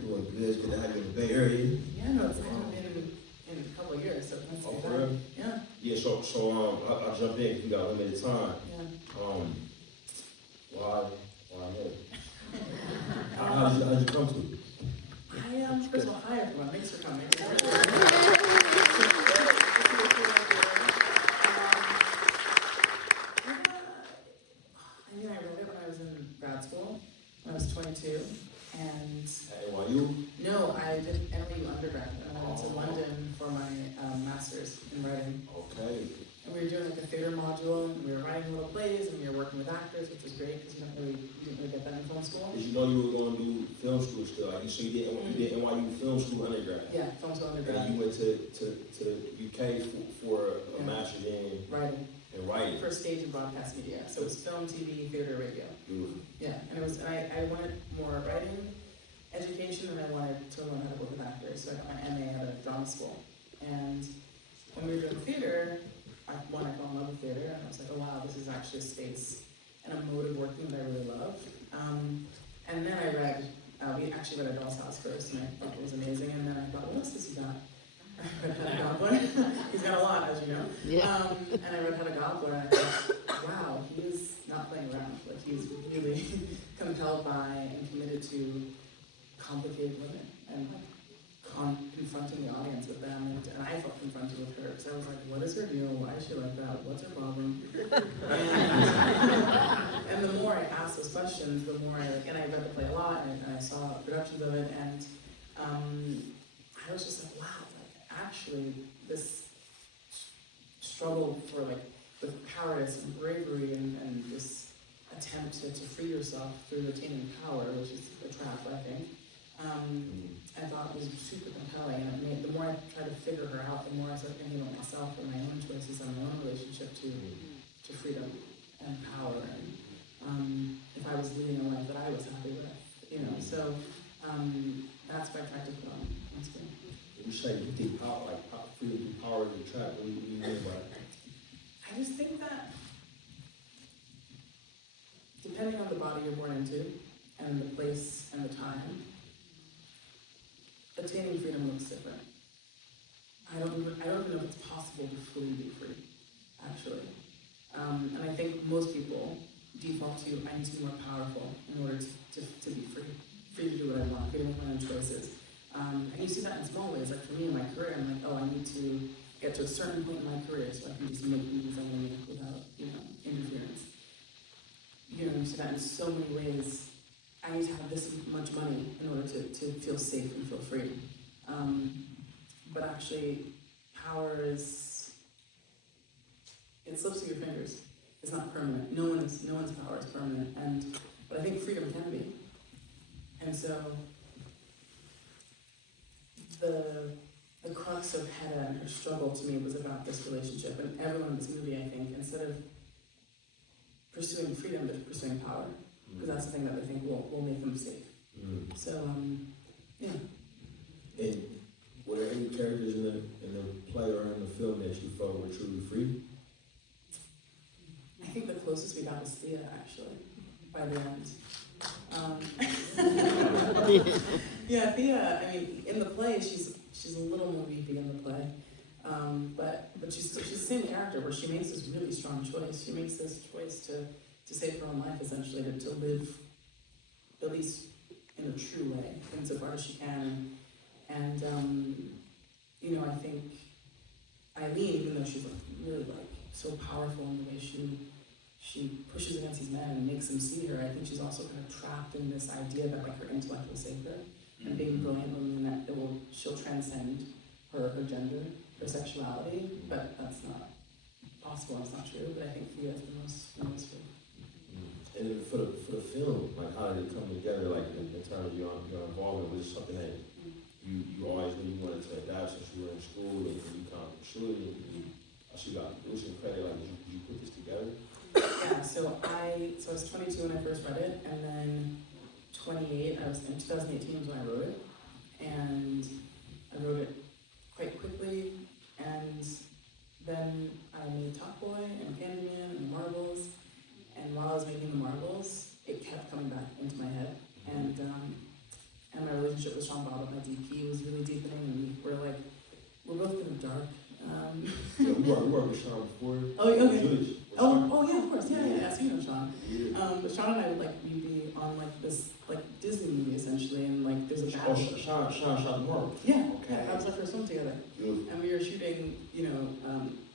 Doing good. It's good to have you in the Bay Area. Yeah, no, it's been in a couple of years, so it's nice to be back. Yeah. Yeah, so I'll jump in if you got limited time. Yeah. Why me? How did you come to it? I, first of all, hi everyone, thanks for coming. I read it when I was in grad school, when I was 22, and... At NYU? No, I did NYU undergrad, and I went to London for my master's in writing. Okay. And we were doing like a theater module, and we were writing little plays, and we were working with actors, which was great, because you didn't really get that in film school. Did you know you were going to do film school still? Like you did NYU film school undergrad? Yeah, film school undergrad. And you went to UK for a master's in writing. In writing. For stage and broadcast media. So it was film, TV, theater, radio. Beautiful. Yeah, and I wanted more writing education, and I wanted to learn how to work with actors. So I got my MA at a drama school. And when we were doing theater, I fell in love with theater, and I was like, oh wow, this is actually a space and a mode of working that I really love. And then I read, we actually read A Doll's House first, and I thought it was amazing, and then I thought, what else has he got? I read Hedda Gabler. He's got a lot, as you know. Yeah. And I read Hedda Gabler, and I thought, wow, he is not playing around. Like, he's really compelled by and committed to complicated women, and confronting the audience with them, and I felt confronted with her, because I was like, what is her deal? Why is she like that? What's her problem? And the more I asked those questions, the more I read the play a lot, and I saw productions of it, and I was just like, wow, actually, this struggle for with cowardice and bravery and this attempt to free yourself through retaining power, which is a trap, I think. I thought it was super compelling, and the more I tried to figure her out, the more I started thinking about myself and my own choices and my own relationship to freedom and power, and if I was leading a life that I was happy with, so that's what I tried to put on screen. You say you think power, freedom through power is a trap. What do you mean by that? I just think that depending on the body you're born into, and the place and the time, attaining freedom looks different. I don't even know if it's possible to fully be free, actually. And I think most people default to, I need to be more powerful in order to be free to do what I want, free to make my own choices. And you see that in small ways, like for me in my career, I'm like, oh, I need to get to a certain point in my career so I can just make movies I want to make without, interference. You see that in so many ways. I need to have this much money in order to feel safe and feel free. But actually, power it slips through your fingers. It's not permanent. No one's power is permanent. But I think freedom can be. And so, the crux of Hedda and her struggle to me was about this relationship. And everyone in this movie, I think, instead of pursuing freedom, they're pursuing power. Because that's the thing that I think will make them safe. So, yeah. And were there any characters in the play or in the film that you felt were truly free? I think the closest we got was Thea, actually, by the end. Yeah, Thea, in the play, she's a little more weepy in the play. But she's the same character where she makes this really strong choice. She makes this choice to save her own life, essentially, to live, at least in a true way, insofar as she can. And I think Eileen, even though she's really so powerful in the way she pushes against these men and makes them see her, I think she's also kind of trapped in this idea that her intellect will save her, and being brilliant will mean that she'll transcend her gender, her sexuality, but that's not possible, it's not true, but I think Thea is the most true. And then for the film, how did it come together, in terms of your involvement? Was it something that you always knew you wanted to adapt since you were in school, and you kind of pursued it, and I see you got producing credit, did you put this together? Yeah, so I was 22 when I first read it, and then 28, I was in 2018 was when I wrote it, and I wrote it quite quickly, and then I made Top Boy and Candyman and Marbles, and while I was making the Marbles, it kept coming back into my head, and my relationship with Sean and I would like, we'd be on like this, like Disney movie essentially, and like there's a Oh, battle. Sean shot the mark. Yeah, Okay. that was our first film together. Beautiful. And we were shooting, you know,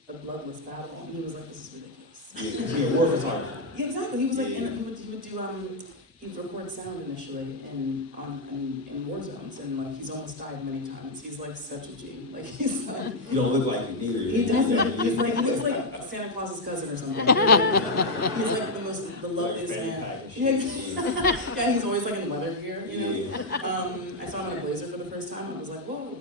a bloodless battle, and he was like, this is ridiculous. Yeah, war photographer. Yeah, exactly. He was like, Yeah. and he would do he would record sound initially in war zones, and like he's almost died many times. He's like such a G. Like he's like. You don't look like it either. He doesn't. He looks like Santa Claus's cousin or something. He's like the loveliest man. Yeah, yeah, he's always like in leather gear, you know. I saw him in a blazer for the first time, and I was like, whoa.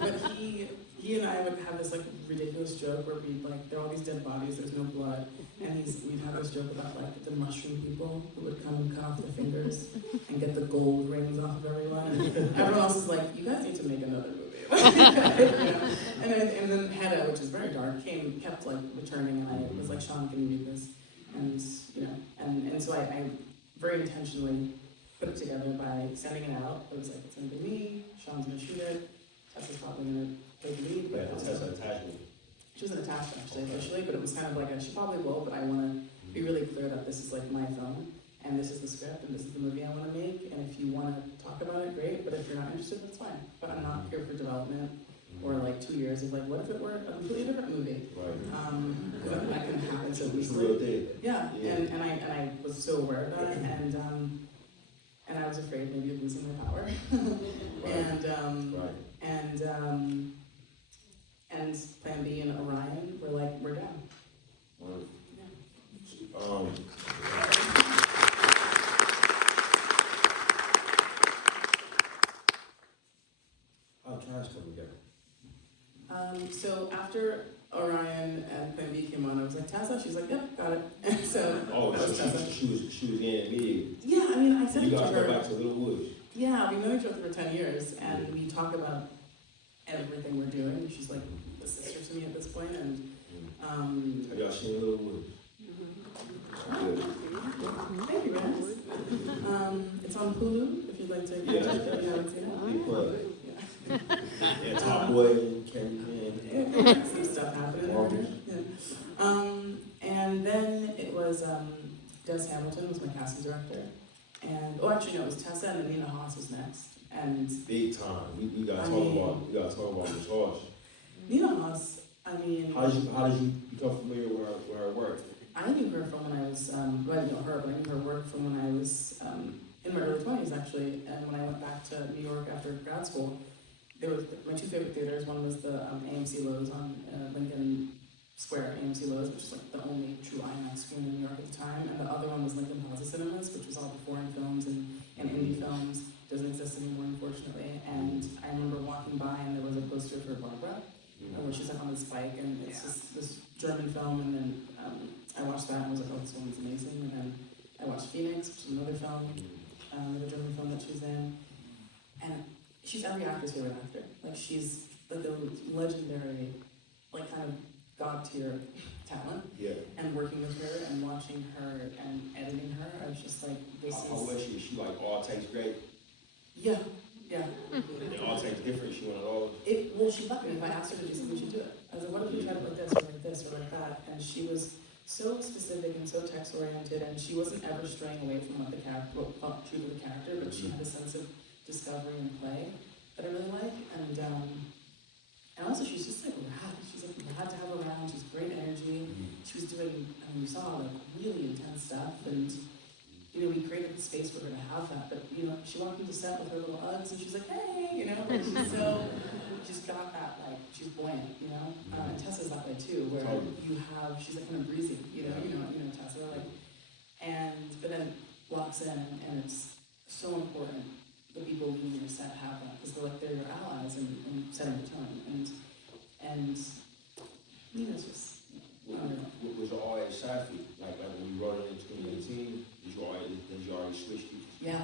But he and I would have this like ridiculous joke where we'd like, there are all these dead bodies, there's no blood, and we'd have this joke about like the mushroom people who would come and cut off their fingers and get the gold rings off of everyone, and everyone else is like, you guys need to make another movie. You know? And then Hedda, which is very dark, kept like returning, and I was like, Sean, can you do this? And you know, and so I very intentionally put it together by sending it out. It was like, it's gonna be me, Sean's gonna shoot it, Tessa's probably gonna play the lead. Yeah, Tessa attached me. She wasn't attached actually officially, but it was kind of like she probably will, but I wanna be really clear that this is like my film, and this is the script, and this is the movie I wanna make, and if you wanna talk about it, great, but if you're not interested, that's fine. But I'm not here for development, or like 2 years of like, what if it were a completely different movie? Right. Because that can happen so It's a easily. real thing. Yeah, and I was so aware of that, and I was afraid maybe of losing my power. And Plan B and Orion were like, we're down. Wonderful. Yeah. How did cast come together? So after Orion and Plan B came on, I was like, Tessa? She's like, yep, got it. And so that was Tessa. she was in immediately. Yeah, I mean, I said You to guys her. go back to Little Woods. Yeah, we've known each other for 10 years, and we talk about everything we're doing. She's like a sister to me at this point, and Have y'all seen Little Woods? Good. thank you guys. It's on Hulu, if you'd like to catch it, if you haven't seen it. Big plug. Yeah. Yeah, Top Boy and Candy Man. Yeah, some stuff happening over there. Yeah. And then it was Des Hamilton was my casting director. And actually no, it was Tessa, and then Nina Haas was next. And Big time. We gotta talk about this horse. Nina Haas, I mean, How did you become familiar with her work? I knew her from when I was, well, I didn't know her, but I knew her work from when I was in my early 20s actually. And when I went back to New York after grad school, there was my two favorite theaters. One was the AMC Loews on Lincoln Square, AMC Loews, which is like the only true IMAX screen in New York at the time. And the other one was Lincoln Plaza Cinemas, which was all the foreign films and indie films. Doesn't exist anymore, unfortunately. And I remember walking by and there was a poster for Barbara, where she's like on this bike, and it's just this German film. And then I watched that and I was like, oh, this one's amazing. And then I watched Phoenix, which is another film, another German film that she's in. And she's every actor's favorite actor. Like she's like a legendary, like kind of god tier talent. Yeah. And working with her and watching her and editing her, I was just like, this How is. was she? Is she like all takes great? Yeah, yeah. And all takes different. She went all. Well, she let me. If I asked her to do something, we should do it. I was like, what if we tried it like this or like this or like that? And she was so specific and so text oriented, and she wasn't ever straying away from what felt true to the character, but she had a sense of discovery and play that I really like. And also she's just like rad. She's like rad to have around. She's great energy. She was doing, you saw like really intense stuff, and you know, we created the space for her to have that. But you know, she walked into set with her little Uggs, and she's like, hey, you know, and she's got that like she's buoyant, you know. And Tessa's that way too, where she's like kind of breezy, you know, Tessa, like, but then walks in, and it's so important. The people leading your set have that, because they're your allies and setting the tone, and you know, it's just. Was it always Safi? Like when you wrote it in 2018, did you already switch? Yeah.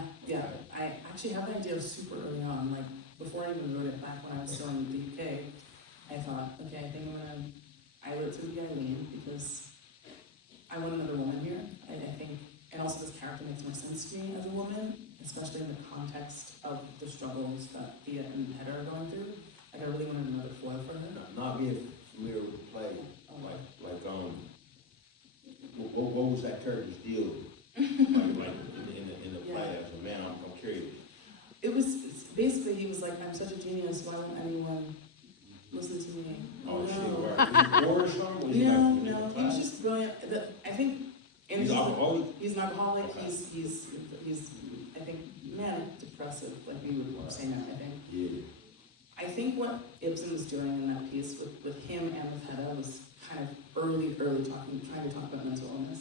I actually had the idea super early on, like before I even wrote it back when I was still in the UK. I thought, okay, I think I wrote it to be Eileen because I want another woman here. I think, and also this character makes more sense to me as a woman, especially in the context of the struggles that Thea and Hedda are going through. Like I really wanted another foil for her. Not being familiar with the play, what was that character's deal? or something? Was he No, like, no, he was just brilliant. I think. He's alcoholic? He's an alcoholic. Okay. He's I think manic depressive, like we would say now. I think. Yeah. I think what Ibsen was doing in that piece with him and with Hedda was kind of early trying to talk about mental illness.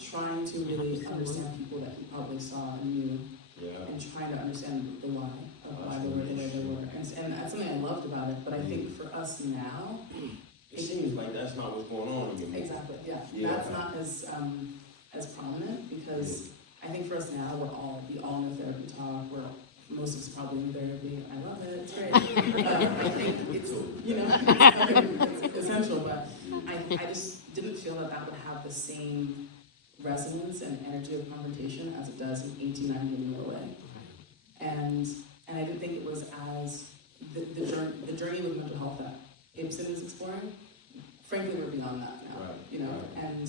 Trying to really understand people that he probably saw and knew, and trying to understand the why of why they were the way they were. And that's something I loved about it. But I think for us now, it seems like that's not what's going on in your movie. Exactly. Yeah. That's not as prominent because I think for us now we all know therapy talk. Most of us probably in therapy. I love it. It's great. I think it's it's essential, but I just didn't feel that would have the same resonance and energy of confrontation as it does in 1890 in Norway. And I didn't think it was as the journey with mental health that Ibsen is exploring. Frankly, we're beyond that now. Right. And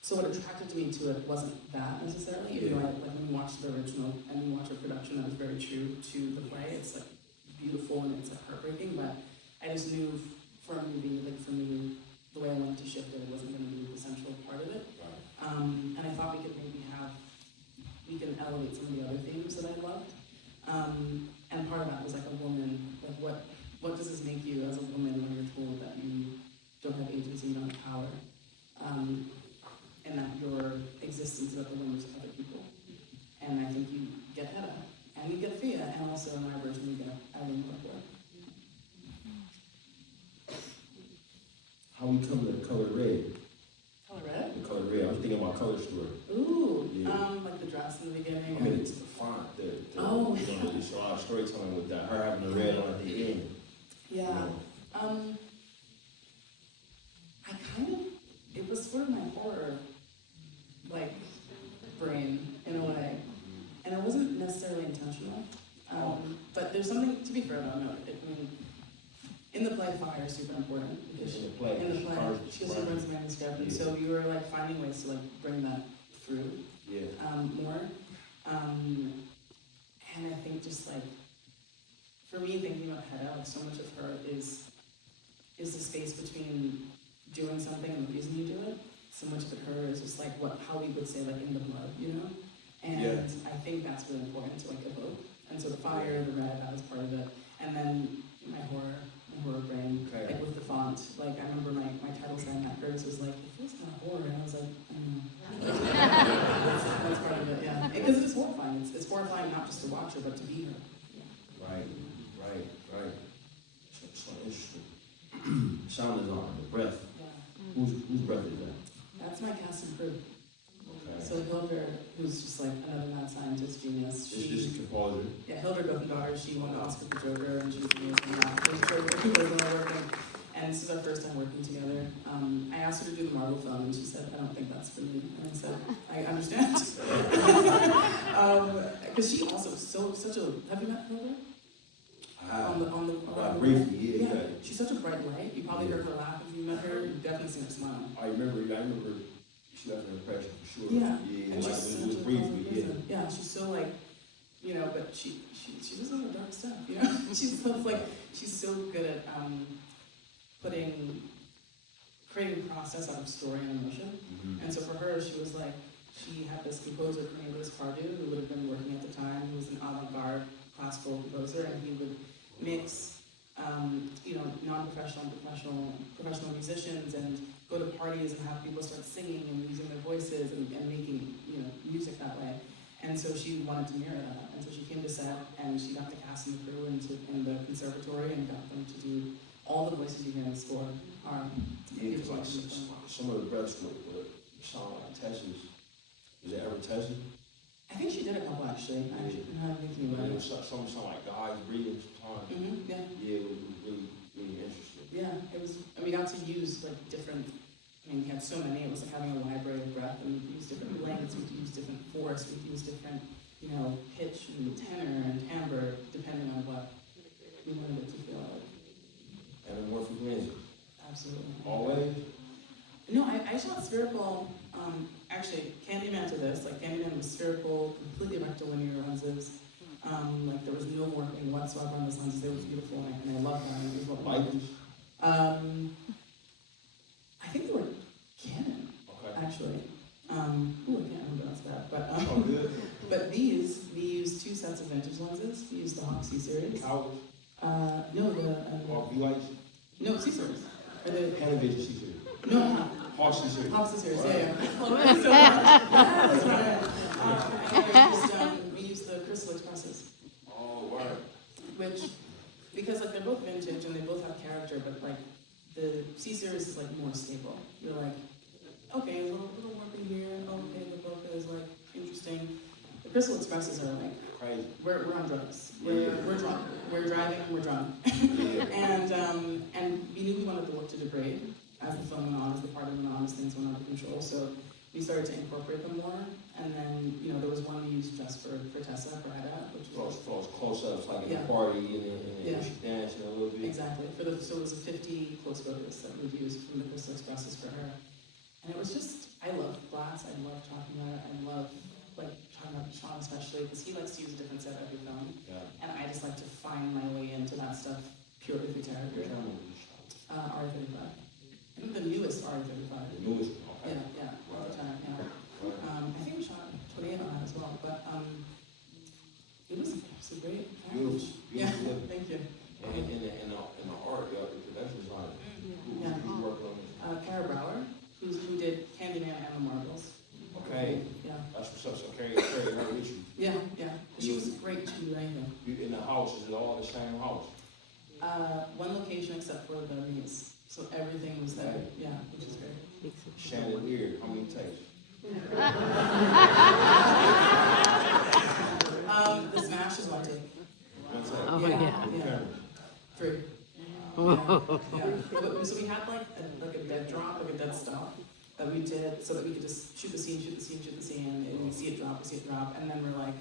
so what attracted me to it wasn't that necessarily. Even though like when we watched the original and we watched a production that was very true to the play, it's like beautiful and it's like heartbreaking. But I just knew for a movie, like for me, the way I wanted to shift it wasn't going to be the central part of it. Right. And I thought we could maybe we can elevate some of the other themes that I loved. And part of that was like a woman, like what does this make you as a woman when you're told that you don't have agency, you don't have power, and that your existence is at the whims of other people. And I think you get Hedda, and you get Thea, and also in my version you get Eileen. How we come to the color red? Color red? The color red. I was thinking about color story. Ooh, like the dress in the beginning. I mean, it's the font. There's a lot of storytelling with that. Her having the red on at the end. Yeah. I kind of, it was sort of my horror, like, brain, in a way. And it wasn't necessarily intentional. But there's something, to be fair though, no, in the play, fire is super important. Because in the play, she also runs the manuscript, and so you were like finding ways to like bring that through more. And I think just like, for me, thinking about Hedda, like so much of her is the space between doing something and the reason you do it. So much of her is just like how we would say like in the blood, you know? And I think that's really important to like evoke. And so the fire, the red, that was part of it. And then my horror brain, like with the font. Like I remember my title sign at hers was like, it feels kind of horror, and I was like, that's part of it, yeah. Because it is horrifying. It's horrifying not just to watch her, but to be her. Right. So interesting. Sound design, the breath. Yeah. Whose breath is that? That's my cast and crew. Okay. So Hilder, who's just like another mad scientist genius. She's a composer. Yeah, Hilder Gothendatter, she won the Oscar for Joker, and she's amazing now. We're working, and this is our first time working together. I asked her to do the Marvel film, and she said, I don't think that's for me. And I said, I understand. Because she also such a, have you met Hilder? Briefly, yeah. She's such a bright light. You probably heard her laugh if you met her. You've definitely seen her smile. I remember she left an impression for sure. Yeah. And she's such a briefly, yeah, she's so like, you know, but she does all the dark stuff, you know? she's so good at creating process out of story and emotion. Mm-hmm. And so for her, she was like, she had this composer, Cornelius Cardew, who would have been working at the time, who was an avant-garde classical composer, and he would mix, non-professional and professional musicians, and go to parties and have people start singing and using their voices and making, music that way. And so she wanted to mirror that. And so she came to set, and she got the cast and the crew in the conservatory and got them to do all the voices you hear in the score. Some of the breaths would sound like Tessa's. Was it ever Tessa? I think she did a couple actually. I'm not thinking about it. Some sound like God's breathing sometimes. Mm-hmm, yeah. Yeah, it was really, really interesting. Yeah, it was, and we got to use like different, we had so many, it was like having a library of breath, and we'd use different lengths, we'd use different force, we'd use different, pitch and tenor and timbre, depending on what we wanted it to feel like. And then more frequency. Absolutely. Always? No, I shot spherical, actually, Candyman to this, like Candyman was spherical, completely rectilinear lenses. Like there was no warping whatsoever on those lenses, they were beautiful, and I loved them. It was what Lightens? I think they were Canon, actually. I can't remember, that's bad. But we used 2 sets of vintage lenses. We used the Hawk C-Series. Cowards? No, V-Lights? No, C-Series. Panavision C-Series? No, Hawk C-Series? Hawk C-Series, Right. yeah. That's right. We used the Crystal Expresses. Oh, right. Which, because like they're both vintage and they both have character, but like the C-Series is like more stable. You're like, okay, a little warp in here, okay, the book is like interesting. The Crystal Expresses are like, Crazy. we're on drugs. We're drunk. We're driving, we're drunk. And we knew we wanted the look to degrade as the film went on, as the part of went on, as things went out of control. So we started to incorporate them more. And then, there was one we used just for Tessa, for Hedda, which was Close-ups, like in the party, and then she dancing a little bit. Exactly. So it was a 50 close focus that we used from the Crystal Expresses for her. And it was just, I love glass, I love talking about it, I love talking about Sean especially, because he likes to use a different set every film. Yeah. And I just like to find my way into that stuff purely through character. R35. I think the newest R35. The newest, okay. Yeah, all the time, yeah. I think we shot 28 on that as well, but it was a great package. Beautiful. Yeah, thank you. And the art, the production design. Who's working on this? Kara Brower, who did Candyman and the Marbles. Okay. Yeah. That's what's up. So carry her with you. Yeah. She was great. She could do anything. In the house, is it all the same house? One location except for the knees. So everything was there. Yeah, which is great. Chandelier, how many takes? The smash is 1 take. 1 take? Oh, Yeah. 3. Yeah. So we had like a dead drop, like a dead stop that we did so that we could just shoot the scene, and we see it drop, and then we're like,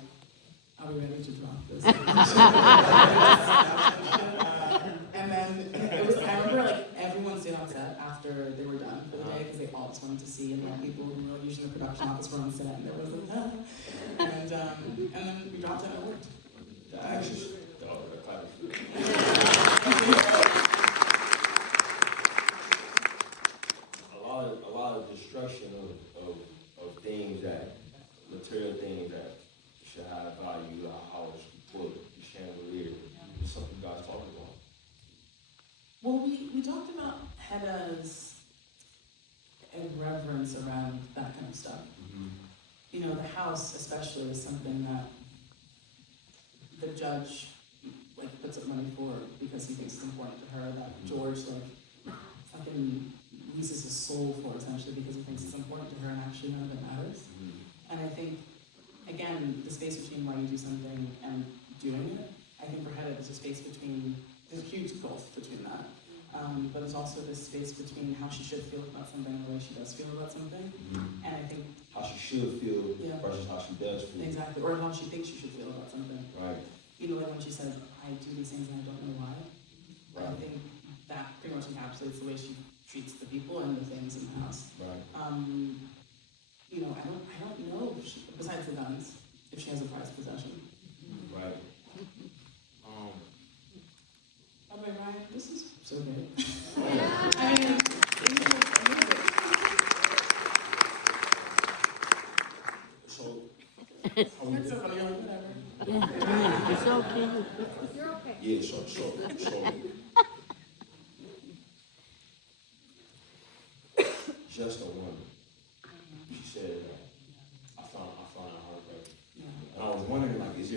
are we ready to drop this? And then it was, I remember like everyone stayed on set after they were done for the day because they all just wanted to see, and like people who were usually in the production office were on set, and there was like, and then we dropped it and it worked. The actions, a lot of destruction of things material things that should have value, a house, book, chandelier, is something you guys talked about. Well, we talked about Hedda's reverence around that kind of stuff. Mm-hmm. The house especially is something that the judge puts up money for because he thinks it's important to her, that George fucking leases his soul for essentially because he thinks it's important to her and actually none of it matters. And I think, again, the space between why you do something and doing it, I think for Hedda there's a space between, there's a huge gulf between that. But there's also this space between how she should feel about something and the way she does feel about something. Mm-hmm. And I think how she should feel versus how she does feel. Exactly, or how she thinks she should feel about something. Right. Like when she says, I do these things and I don't know why. Right. I think that pretty much encapsulates the way she treats the people and the things in the house. Right. I don't know if she, besides the guns, if she has a prized possession. Right. Oh my God, this is so good. I mean, so, it's so funny, you're like, whatever. It's okay. You're okay. yeah, so, just a woman. She said, I found it heartbreaking. Yeah. And I was wondering, is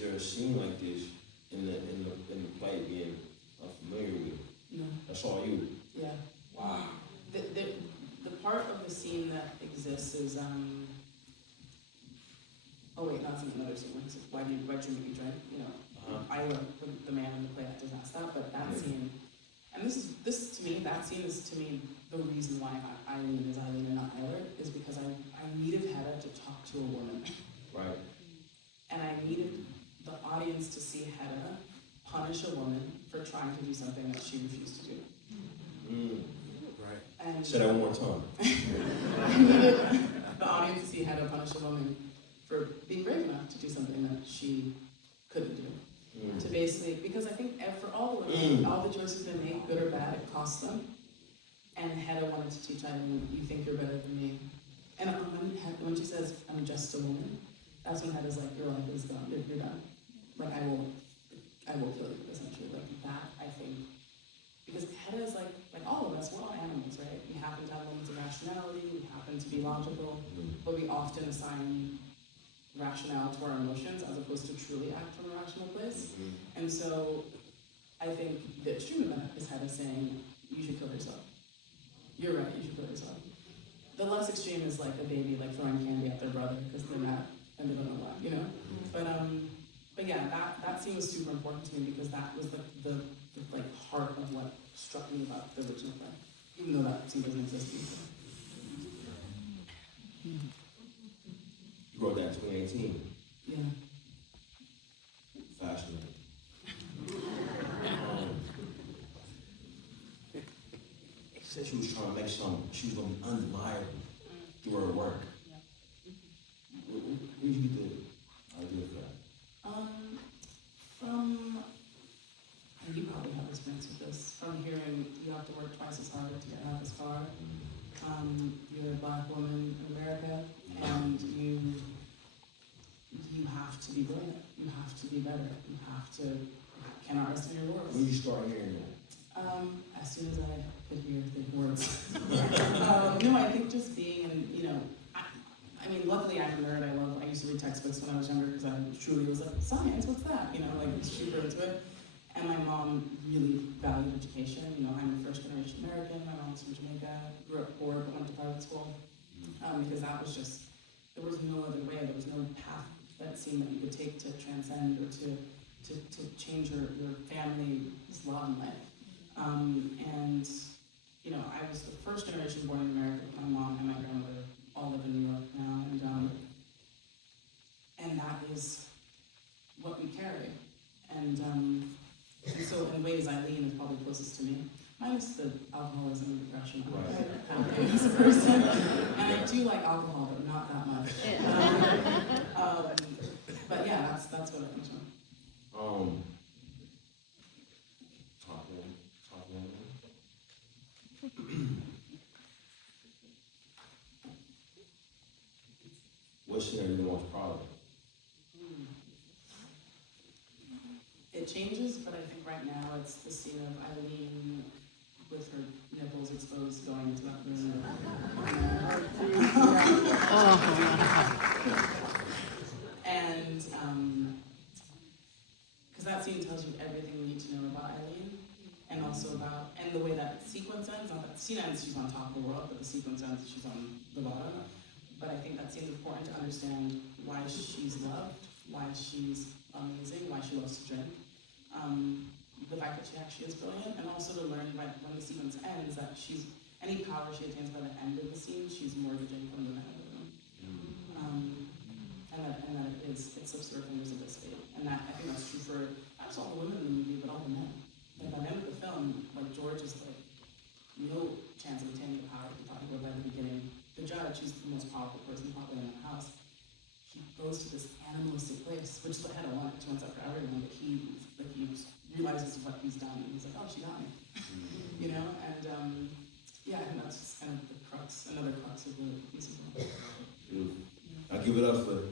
there a scene like this in the play being familiar with? No. That's all you. Yeah. Wow. The part of the scene that exists is oh wait, not another scene. Why do you make me drink? Eilert, the man in the play that does not stop, but that scene, and that scene is to me the reason why Eileen is Eileen and not Eilert, is because I needed Hedda to talk to a woman. Right. And I needed the audience to see Hedda punish a woman for trying to do something that she refused to do. Right. And say that one more time. I needed the audience to see Hedda punish a woman for being brave enough to do something that she couldn't do. to basically, because I think for all the women, all the choices they make, good or bad, it costs them. And Hedda wanted to teach Eileen, you think you're better than me. And when she says, I'm just a woman, that's when Hedda's like, your life is done, you're done. Like, I will kill you, essentially. Like that, I think. Because Hedda is like all of us, we're all animals, right? We happen to have moments of rationality, we happen to be logical, but we often assign rationale to our emotions as opposed to truly act from a rational place. And so I think the extreme of that is Hedda saying, you should kill yourself. You're right, you should kill yourself. The less extreme is like a baby like throwing candy at their brother because they're mad and they don't know why, you know? But yeah, that scene was super important to me because that was the like heart of what struck me about the original play, even though that scene doesn't exist anymore. You wrote that in 2018. Yeah. Fascinating. Said she was trying to make she was going to be undeniable through her work. Where did you get the idea for that? And you probably have experience with this, from hearing you have to work twice as hard to get half as far. You're a Black woman in America, and you have to be brilliant. You have to be better. You cannot rest on your laurels. When you start hearing that? As soon as I could hear the words. No, I think just being in, I mean, luckily I'm a nerd. I used to read textbooks when I was younger because I truly was like, science, what's that? Like super into it. And my mom really valued education. I'm a first generation American. My mom's from Jamaica. Grew up poor, but went to private school. Because that was just, there was no other way. There was no path that seemed that you could take to transcend or to change your family's lot in life. And I was the first generation born in America. My mom and my grandmother all live in New York now, and that is what we carry. And so in ways, Eileen is probably closest to me. Minus the alcoholism and depression I'm having as a person. And I do like alcohol, but not that much. But yeah, that's what it comes from. Top one. What scene are you the most proud of? It changes, but I think right now it's the scene of Eileen with her nipples exposed going into that room. And because that scene tells you everything we need to know about Eileen, and also and the way that sequence ends. Not that the scene ends, she's on top of the world, but the sequence ends, she's on the bottom. But I think that scene's important to understand why she's loved, why she's amazing, why she loves to drink. The fact that she actually is brilliant, and also to learn when the sequence ends that any power she attains by the end of the scene, she's mortgaging from the men of the room. And that it slips through her fingers of this fate. And that, I think that's true for not just all the women in the movie, but all the men. Like by the end of the film, like George is like, no chance of attaining the power he thought he would at the beginning. The judge, who's the most powerful person probably in the house, he goes to this animalistic place, which is what Hedda wanted. She wants that for everyone, but he realizes what he's done, and he's like, oh, she got me. And yeah, I think that's just kind of the crux, another crux of the piece of it. Beautiful. I give it up for